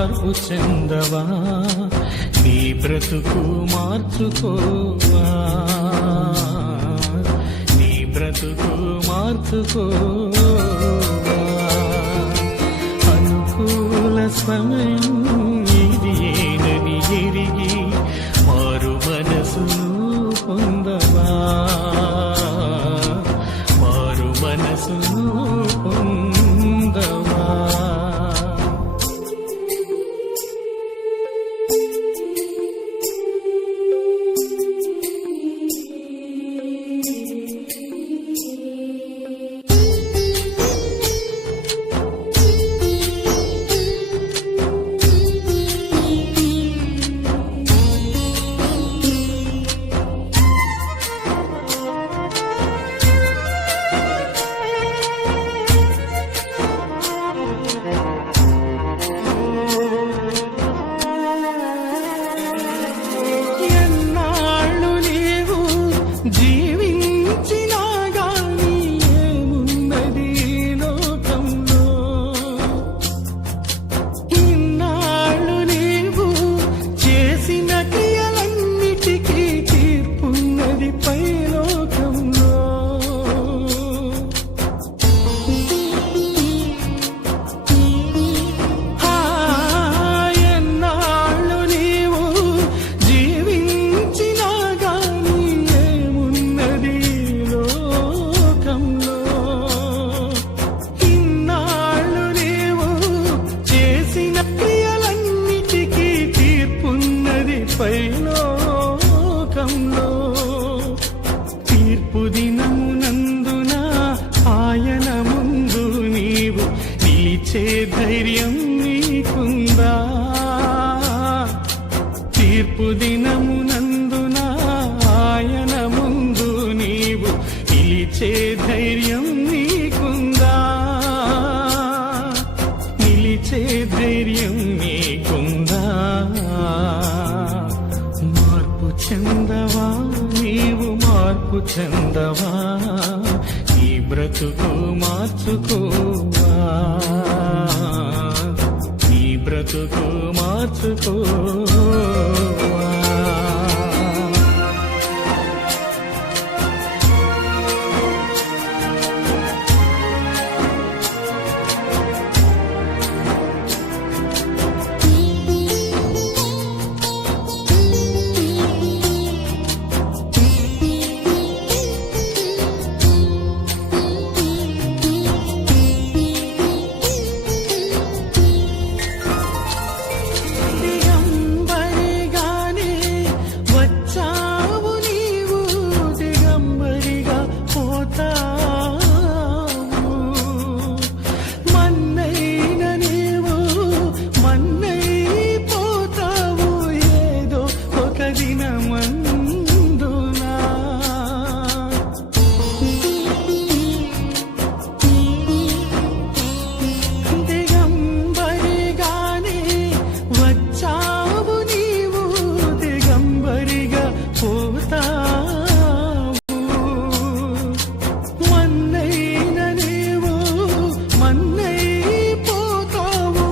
మార్పు చెందవా, నీ బ్రతుకు మార్చుకోవా, నీ బ్రతుకు మార్చుకోవా. అనుకూల సమయం ఇది ఏనని ఎరిగి మారు మనసును పొందవా, మారు మనసును పొందవా. జీవించినా గాని ఏమున్నది లోకంలో, ఇన్నాళ్ళు నీవు చేసిన క్రియలన్నిటికీ తీర్పున్నది పైలోకంలో. ఎన్నాళ్ళు నీవు జీవించినా గాని ఏమున్నది లోకంలో, ఇన్నాళ్ళు నీవు చేసిన క్రియలన్నిటికీ తీర్పున్నది పైలోకంలో. తీర్పు దినమునందున ఆయన ముందు నీవు నిలిచే ధైర్యం నీకుందా, తీర్పు దినమునందున ఆయన ముందు నీవు నిలిచే ధైర్యం నీకుందా, నిలిచే ధైర్యం నీకుందా. మార్పు చెందవా, నీవు మార్పు చెందవా, ఈ బ్రతుకు మార్చుకోవా, ఈ బ్రతుకు మార్చుకోవా. దిగంబరిగానే వచ్చావు నీవు, దిగంబరిగా పోతావు. మన్నైన నీవు మన్నైపోతావు ఏదో ఒక దినమందునా. దిగంబరిగానే వచ్చావు నీవు, దిగంబరిగా పోతావు. మన్నైన నీవు మన్నైపోతావు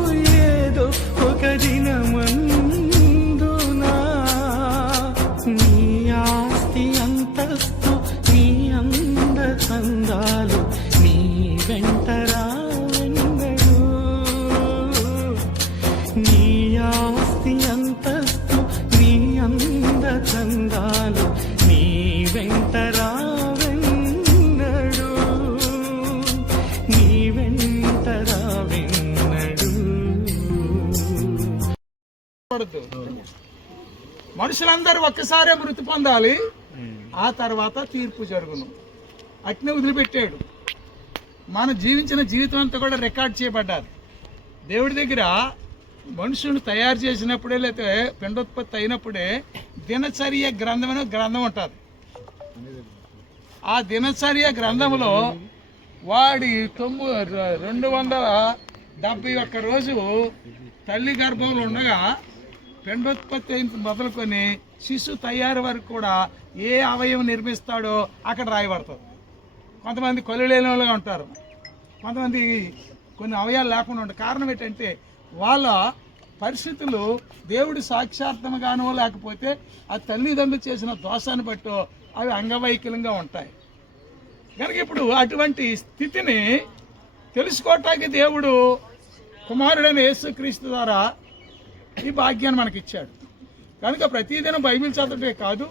ఏదో ఒక దినమందునా. నీ ఆస్తి అంతస్తు నీ అంద చందాలు నీ వెంట రావెన్నడూ, నీ ఆస్తి అంతస్తు నీ అంద చందాలు నీ వెంట రావెన్నడూ, నీ వెంట రావెన్నడూ. మనుషులందరూ ఒక్కసారే మృతి పొందాలి, ఆ తర్వాత తీర్పు జరుగును. అట్నే వదిలిపెట్టాడు. మనం జీవించిన జీవితం అంతా కూడా రికార్డ్ చేయబడ్డాది దేవుడి దగ్గర. మనుషుని తయారు చేసినప్పుడే లేకపోతే పిండోత్పత్తి అయినప్పుడే దినచర్య గ్రంథం అనే గ్రంథం ఉంటుంది. ఆ దినచర్య గ్రంథంలో వాడి 271 రోజు తల్లి గర్భంలో ఉండగా పిండోత్పత్తి అయిన మొదలుకొని శిశు తయారు వరకు కూడా ఏ అవయవం నిర్మిస్తాడో అక్కడ రాయబడుతుంది. కొంతమంది కొలులేని వాళ్ళుగా ఉంటారు, కొంతమంది కొన్ని అవయవాలు లేకుండా ఉంటారు. కారణం ఏంటంటే వాళ్ళ పరిస్థితులు దేవుడి సాక్షాత్మగానో లేకపోతే ఆ తల్లిదండ్రులు చేసిన దోషాన్ని బట్టో అవి అంగవైకల్యంగా ఉంటాయి. కనుక ఇప్పుడు అటువంటి స్థితిని తెలుసుకోవటానికి దేవుడు కుమారుడైన యేసుక్రీస్తు ద్వారా ఈ భాగ్యాన్ని మనకిచ్చాడు. కనుక ప్రతిదినం బైబిల్ చదవటమే కాదు,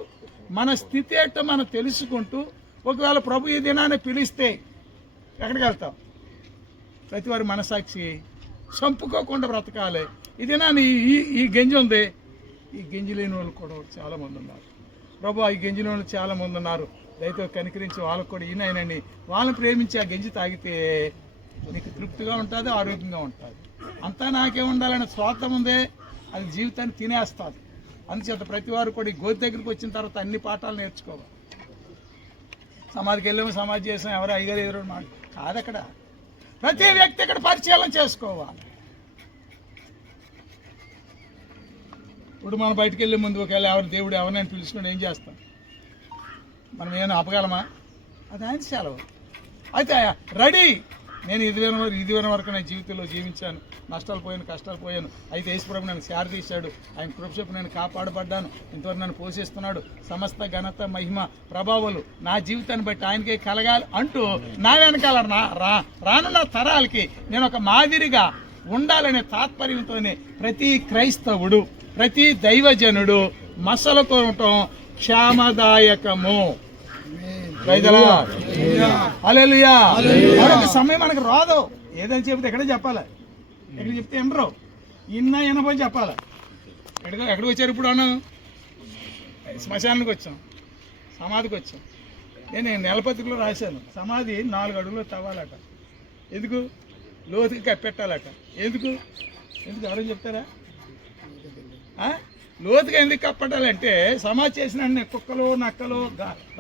మన స్థితి ఏంటో మనం తెలుసుకుంటూ, ఒకవేళ ప్రభు ఈ దినాన్ని పిలిస్తే ఎక్కడికి వెళ్తాం? ప్రతి వారి మనసాక్షి చంపుకోకుండా బ్రతకాలి. ఈ దినాన్ని ఈ గంజి ఉంది, ఈ గంజి లేని వాళ్ళు కూడా చాలామంది ఉన్నారు. ప్రభు ఈ గంజి లేని వాళ్ళు చాలామంది ఉన్నారు, దయతో కనికరించి వాళ్ళకు కూడా ఈయనని వాళ్ళని ప్రేమించి ఆ గంజి తాగితే నీకు తృప్తిగా ఉంటుంది, ఆరోగ్యంగా ఉంటుంది. అంతా నాకే ఉండాలనే స్వార్థం ఉందే, అది జీవితాన్ని తినేస్తుంది. అందుచేత ప్రతి వారు కూడా ఈ గోతి దగ్గరికి వచ్చిన తర్వాత అన్ని పాఠాలు నేర్చుకోవాలి. సమాధికి వెళ్ళాము, సమాధి చేసాం, ఎవరు అయ్యారు ఎదురు మాట కాదు. అక్కడ ప్రతి వ్యక్తి ఇక్కడ పరిశీలన చేసుకోవాలి. ఇప్పుడు మనం బయటికి వెళ్ళే ముందు ఒకవేళ ఎవరు దేవుడు ఎవరినైనా పిలుచుకుని ఏం చేస్తాం? మనం ఏమైనా ఆపగలమా? అది ఆయన సెలవు. అయితే రెడీ, నేను ఇదివైన వరకు నా జీవితంలో జీవించాను, నష్టాలు పోయాను, కష్టాలు పోయాను. అయితే యేసుప్రభు నన్ను శారదీశాడు, ఆయన కృపచేపు నేను కాపాడబడ్డాను, ఇంతవరకు నన్ను పోషిస్తున్నాడు. సమస్త ఘనత మహిమ ప్రభావాలు నా జీవితాన్ని బట్టి ఆయనకే కలగాలి అంటూ నా వెనకాల రానున్న తరాలకి నేను ఒక మాదిరిగా ఉండాలనే తాత్పర్యంతోనే ప్రతి క్రైస్తవుడు, ప్రతి దైవజనుడు మసలుకోవటం క్షేమదాయకము. హల్లెలూయా. మరొక సమయం మనకు రాదు. ఏదని చెప్తే ఎక్కడే చెప్పాలి, ఎక్కడ చెప్తే వినరు, వినపోయి చెప్పాలి. ఎక్కడికి వచ్చారు? ఇప్పుడు అను శ్మశానానికి వచ్చాం, సమాధికి వచ్చాం. నేను నెలపత్రికలో రాశాను, సమాధి 4 అడుగులు తవ్వాలట. ఎందుకు? లోతుకి కప్పెట్టాలట. ఎందుకు ఎవరైనా చెప్తారా? లోతుగా ఎందుకు కప్పటాలంటే సమాధి చేసిన కుక్కలు, నక్కలు,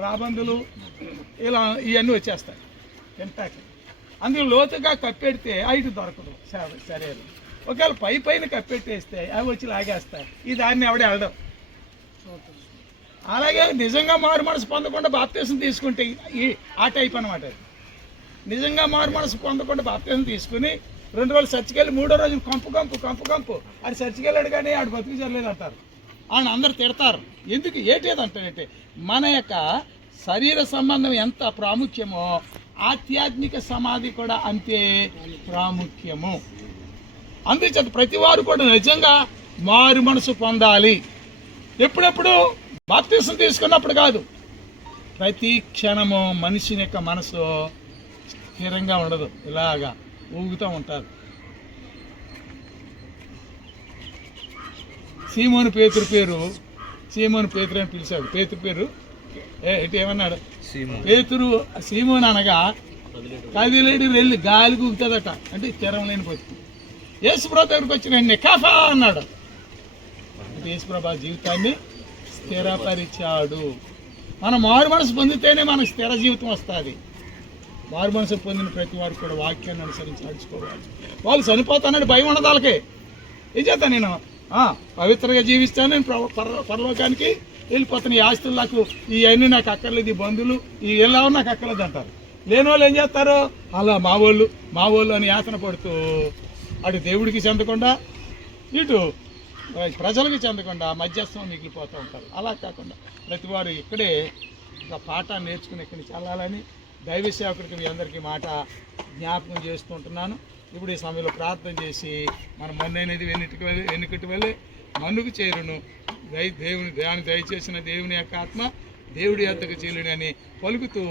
రాబందులు ఇలా ఇవన్నీ వచ్చేస్తాయి తింటాకి. అందులో లోతుగా కప్పెడితే ఐటు దొరకదు శరీరం. ఒకవేళ పైన కప్పెట్టేస్తే అవి వచ్చి లాగేస్తాయి. ఈ దాన్ని ఎవడే వెళ్ళడం. అలాగే నిజంగా మారు మనసు పొందకుండా బాప్తీసం తీసుకుంటే ఆ టైప్ అనమాట. నిజంగా మారు మనసు పొందకుండా బాప్తీసం తీసుకుని 2 రోజులు చర్చికి వెళ్ళి 3వ రోజు కంపు అది చర్చికి వెళ్ళాడు కానీ ఆడు బతుకు జరలేదు అంటారు. ఆయన అందరు తిడతారు. ఎందుకు? ఏటేదంటాడంటే మన యొక్క శరీర సంబంధం ఎంత ప్రాముఖ్యమో ఆధ్యాత్మిక సమాధి కూడా అంతే ప్రాముఖ్యము. అందుచేత ప్రతి వారు కూడా నిజంగా మారు మనసు పొందాలి. ఎప్పుడెప్పుడు? బాప్తీసం తీసుకున్నప్పుడు కాదు, ప్రతి క్షణము మనిషిని యొక్క మనసు స్థిరంగా ఉండదు, ఇలాగా ఊగుతూ ఉంటారు. సీమోను పేతురు అని పిలిచాడు. పేతురు పేరు ఏమన్నాడు? సీమోను అనగా కదిలేడు రెల్లి గాలికి ఊగుతుందట, అంటే స్థిరం లేని బతుకు. యేసుప్రభు దగ్గరికి వచ్చిన కాఫా అన్నాడు. అంటే యేసుప్రభు జీవితాన్ని స్థిరపరిచాడు. మనం మారు మనసు పొందితేనే మనకు స్థిర జీవితం వస్తుంది. మారు మనసు పొందిన ప్రతి వారు కూడా వాక్యాన్ని అనుసరించి నడుచుకోవాలి. వాళ్ళు చనిపోతానని భయం ఉండదు వాళ్ళకి. ఏం చేస్తాను? నేను పవిత్రంగా జీవిస్తాను, నేను పరలోకానికి వెళ్ళిపోతాను. ఈ ఆస్తులు నాకు, ఇవన్నీ నాకు అక్కర్లేదు, ఈ బంధువులు ఈ ఎలా నాకు అక్కర్లేదు అంటారు. లేని వాళ్ళు ఏం చేస్తారు? అలా మా వాళ్ళు అని యాతన పడుతూ అటు దేవుడికి చెందకుండా ఇటు ప్రజలకి చెందకుండా మధ్యస్థం మిగిలిపోతూ ఉంటారు. అలా కాకుండా ప్రతి వారు ఇక్కడే ఒక పాఠాన్ని నేర్చుకుని ఇక్కడి నుంచి వెళ్ళాలని దైవ సేవకుడికి మీ అందరికీ మాట జ్ఞాపకం చేస్తుంటున్నాను. ఇప్పుడు ఈ సమయంలో ప్రార్థన చేసి మన మన్ను అనేది వెనుకటి వెళ్ళి మన్నుకు చేరును. దేవుని దయచేసిన దేవుని యొక్క ఆత్మ దేవుడి యొద్దకు చేరునని పలుకుతూ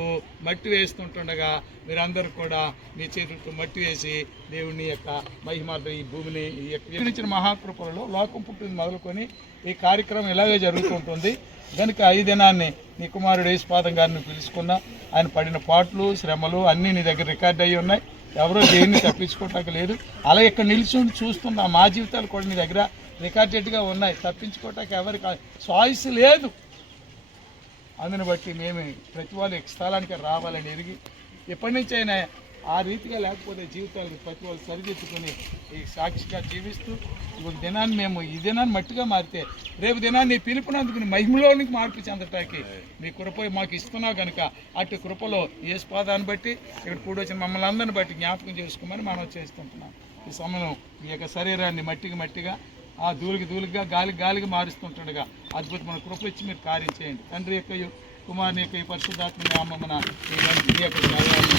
మట్టి వేస్తుంటుండగా మీరందరూ కూడా మీ చేతులతో మట్టి వేసి దేవుని యొక్క మహిమార్థం ఈ భూమిని ఇచ్చిన మహాకృపలలో లోకం పుట్టింది మొదలుకొని ఈ కార్యక్రమం ఇలాగే జరుగుతుంటుంది. కనుక ఈ దినాన్ని నీ కుమారుడు యేసుపాదం గారిని పిలుచుకున్నా. ఆయన పడిన పాటలు, శ్రమలు అన్నీ నీ దగ్గర రికార్డ్ అయ్యి ఉన్నాయి. ఎవరో దేన్ని తప్పించుకోవటానికి లేదు. అలా ఇక్కడ నిలిచి చూస్తున్నా మా జీవితాలు కూడా నీ దగ్గర రికార్డెడ్గా ఉన్నాయి. తప్పించుకోవటానికి ఎవరికి చాయిస్ లేదు. అందుని బట్టి మేము ప్రతి వాళ్ళు స్థలానికి రావాలని ఎరిగి ఎప్పటి నుంచి అయినా ఆ రీతిగా లేకపోతే జీవితాలు ప్రతి వాళ్ళు సరిదిద్దుకుని ఈ సాక్షిగా జీవిస్తూ ఒక దినాన్ని మేము ఈ దినాన్ని మట్టిగా మారితే రేపు దినాన్ని పిలుపునందుకుని మహిమలోనికి మార్పు చెందటానికి నీ కృప మాకు ఇస్తున్నావు కనుక అటు కృపలో యేసుపాదాన్ని బట్టి ఇక్కడ కూడి వచ్చిన మమ్మల్ని అందరిని బట్టి జ్ఞాపకం చేసుకోమని మనం చేస్తుంటున్నాం. ఈ సమయం మీ యొక్క శరీరాన్ని మట్టిగా ఆ ధూళిగా గాలిగా మారుస్తుంటుండగా అద్భుతమైన కృప ఇచ్చి మీరు కార్యం చేయండి. తండ్రి యొక్క కుమారుని యొక్క ఈ పరిశుద్ధాత్మ నామమున ఈ యొక్క కార్యాలను